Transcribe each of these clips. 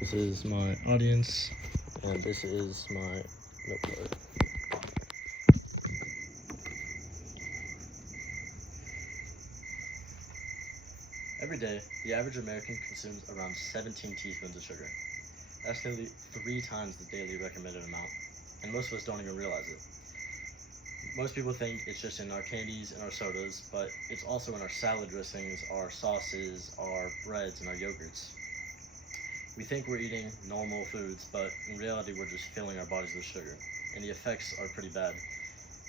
This is my audience, and this is my notebook. Every day, the average American consumes around 17 teaspoons of sugar. That's nearly 3 times the daily recommended amount, and most of us don't even realize it. Most people think it's just in our candies and our sodas, but it's also in our salad dressings, our sauces, our breads, and our yogurts. We think we're eating normal foods, but in reality we're just filling our bodies with sugar, and the effects are pretty bad.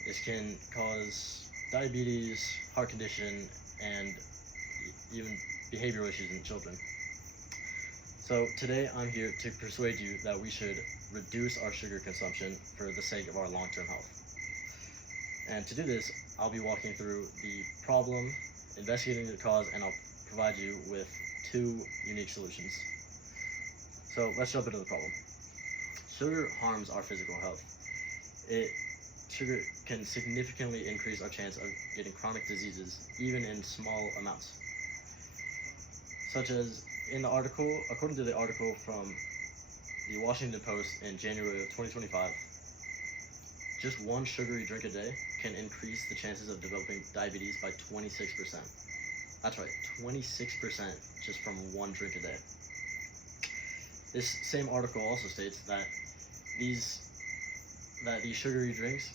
This can cause diabetes, heart condition, and even behavioral issues in children. So today I'm here to persuade you that we should reduce our sugar consumption for the sake of our long-term health. And to do this, I'll be walking through the problem, investigating the cause, and I'll provide you with 2 unique solutions. So let's jump into the problem. Sugar harms our physical health. Sugar can significantly increase our chance of getting chronic diseases, even in small amounts. Such as in the article, according to the article from the Washington Post in January of 2025, just one sugary drink a day can increase the chances of developing diabetes by 26%. That's right, 26% just from one drink a day. This same article also states that these sugary drinks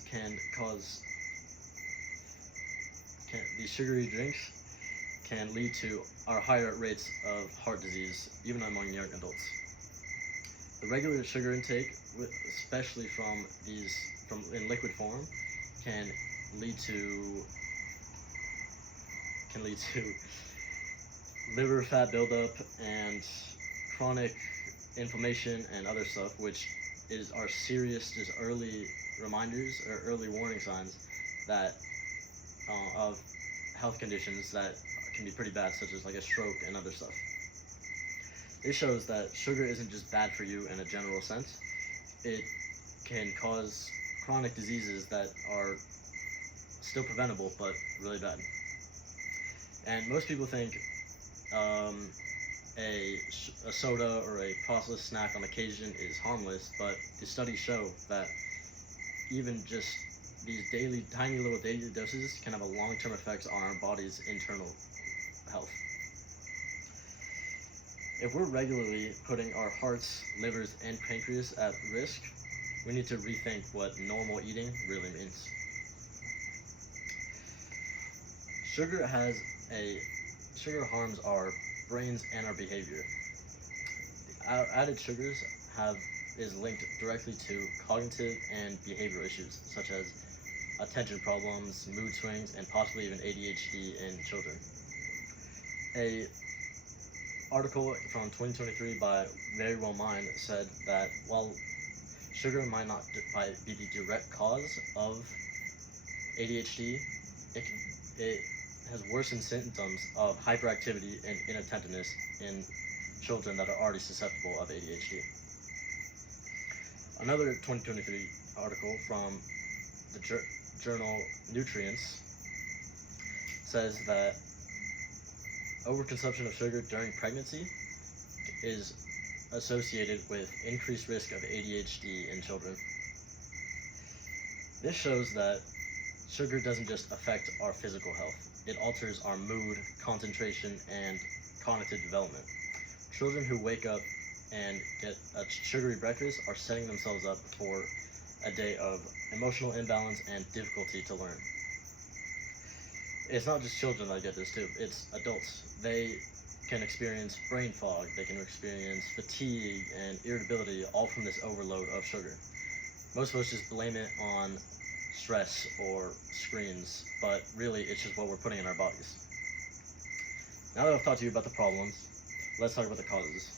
can lead to our higher rates of heart disease, even among young adults. The regular sugar intake, especially from in liquid form, can lead to liver fat buildup and chronic inflammation and other stuff, which are serious, just early reminders or early warning signs that of health conditions that can be pretty bad, such as like a stroke and other stuff. This shows that sugar isn't just bad for you in a general sense. It can cause chronic diseases that are still preventable but really bad. And most people think a soda or a processed snack on occasion is harmless, but the studies show that even just these tiny little daily doses can have a long-term effects on our body's internal health. If we're regularly putting our hearts, livers, and pancreas at risk, we need to rethink what normal eating really means. Sugar harms our brains and our behavior. Added sugars is linked directly to cognitive and behavioral issues, such as attention problems, mood swings, and possibly even ADHD in children. A article from 2023 by Very Well Mind said that while sugar might not be the direct cause of ADHD, it has worsened symptoms of hyperactivity and inattentiveness in children that are already susceptible of ADHD. Another 2023 article from the journal Nutrients says that overconsumption of sugar during pregnancy is associated with increased risk of ADHD in children. This shows that sugar doesn't just affect our physical health, it alters our mood, concentration, and cognitive development. Children who wake up and get a sugary breakfast are setting themselves up for a day of emotional imbalance and difficulty to learn. It's not just children that get this too, it's adults. They can experience brain fog, they can experience fatigue and irritability, all from this overload of sugar. Most of us just blame it on stress or screens, but really it's just what we're putting in our bodies. Now that I've talked to you about the problems, let's talk about the causes.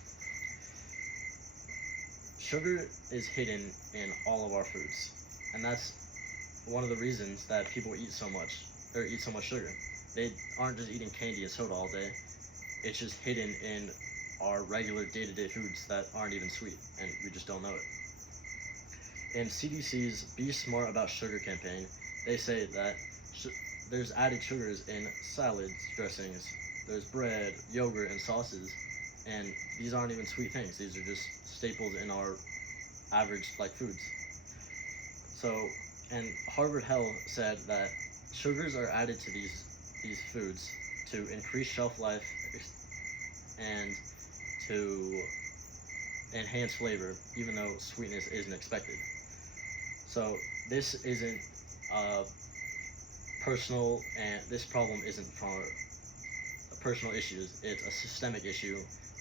Sugar is hidden in all of our foods, and that's one of the reasons that people eat so much sugar. They aren't just eating candy and soda all day, it's just hidden in our regular day-to-day foods that aren't even sweet, and we just don't know it. In CDC's Be Smart About Sugar campaign, they say that there's added sugars in salads, dressings, there's bread, yogurt, and sauces, And these aren't even sweet things. These are just staples in our average like foods. So, and Harvard Health said that sugars are added to these foods to increase shelf life and to enhance flavor, even though sweetness isn't expected. So this isn't uh, personal, and this problem isn't for personal issues. It's a systemic issue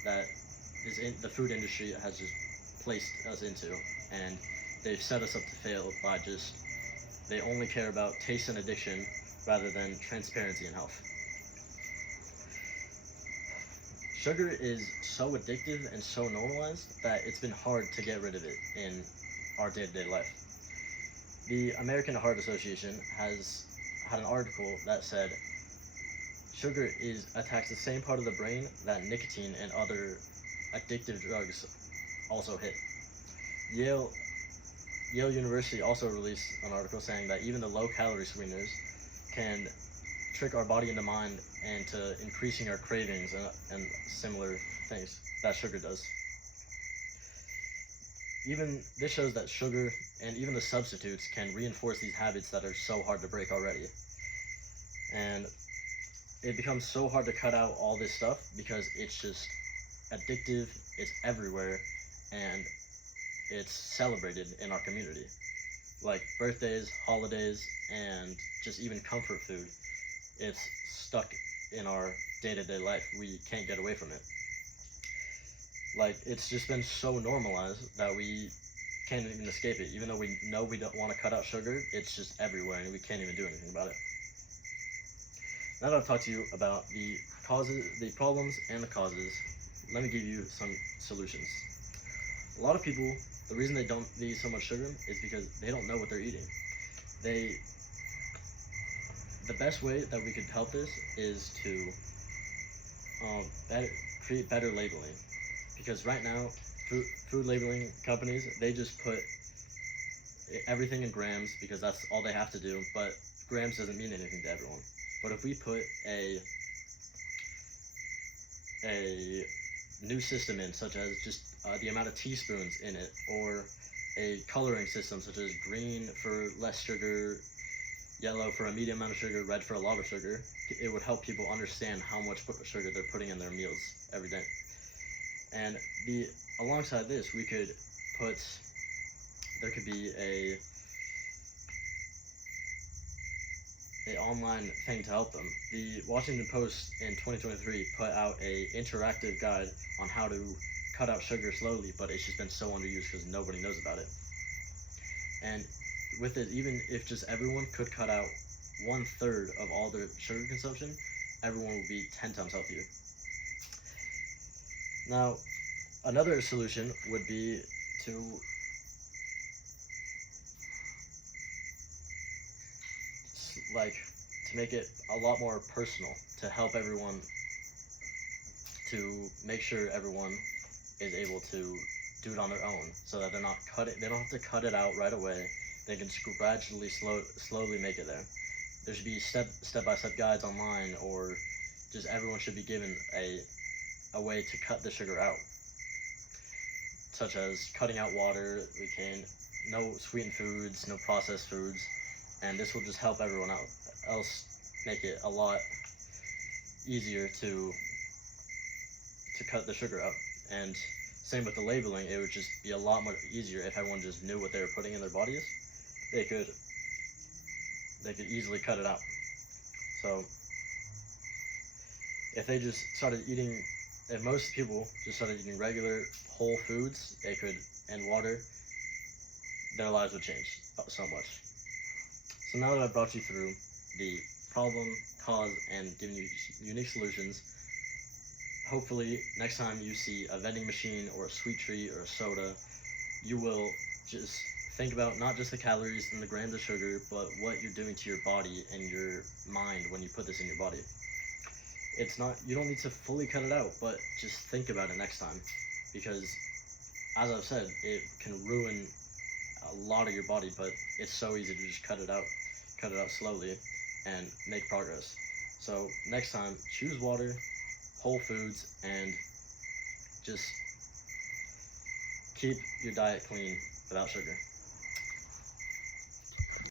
that the food industry has just placed us into, and they've set us up to fail by just they only care about taste and addiction rather than transparency and health. Sugar is so addictive and so normalized that it's been hard to get rid of it in our day-to-day life. The American Heart Association has had an article that said sugar attacks the same part of the brain that nicotine and other addictive drugs also hit. Yale Yale University also released an article saying that even the low-calorie sweeteners can trick our body into mind and to increasing our cravings and similar things that sugar does. Even this shows that sugar and even the substitutes can reinforce these habits that are so hard to break already. And it becomes so hard to cut out all this stuff because it's just addictive, it's everywhere, and it's celebrated in our community. Like birthdays, holidays, and just even comfort food. It's stuck in our day-to-day life. We can't get away from it. Like, it's just been so normalized that we can't even escape it. Even though we know we don't want to cut out sugar, it's just everywhere and we can't even do anything about it. Now that I've talked to you about the causes, the problems, and the causes, let me give you some solutions. A lot of people, the reason they don't eat so much sugar is because they don't know what they're eating. The best way that we could help this is to create better labeling. Because right now, food labeling companies, they just put everything in grams because that's all they have to do, but grams doesn't mean anything to everyone. But if we put a new system in, such as just the amount of teaspoons in it, or a coloring system such as green for less sugar, yellow for a medium amount of sugar, red for a lot of sugar, it would help people understand how much sugar they're putting in their meals every day. And alongside this, there could be a online thing to help them. The Washington Post in 2023 put out a interactive guide on how to cut out sugar slowly, but it's just been so underused because nobody knows about it. And with it, even if just everyone could cut out 1/3 of all their sugar consumption, everyone would be 10 times healthier. Now, another solution would be to make it a lot more personal, to help everyone, to make sure everyone is able to do it on their own, so that they don't have to cut it out right away. They can gradually, slowly make it there. There should be step-by-step guides online, or just everyone should be given a way to cut the sugar out, such as cutting out water. No sweetened foods, no processed foods, and this will just help everyone else make it a lot easier to cut the sugar out. And same with the labeling, it would just be a lot more easier if everyone just knew what they were putting in their bodies. They could easily cut it out. So if most people just started eating regular whole foods, and water, their lives would change so much. So now that I've brought you through the problem, cause, and given you unique solutions, hopefully next time you see a vending machine or a sweet treat or a soda, you will just think about not just the calories and the grams of sugar, but what you're doing to your body and your mind when you put this in your body. You don't need to fully cut it out, but just think about it next time, because as I've said, it can ruin a lot of your body, but it's so easy to just cut it out slowly and make progress. So next time, choose water, whole foods, and Just keep your diet clean without sugar.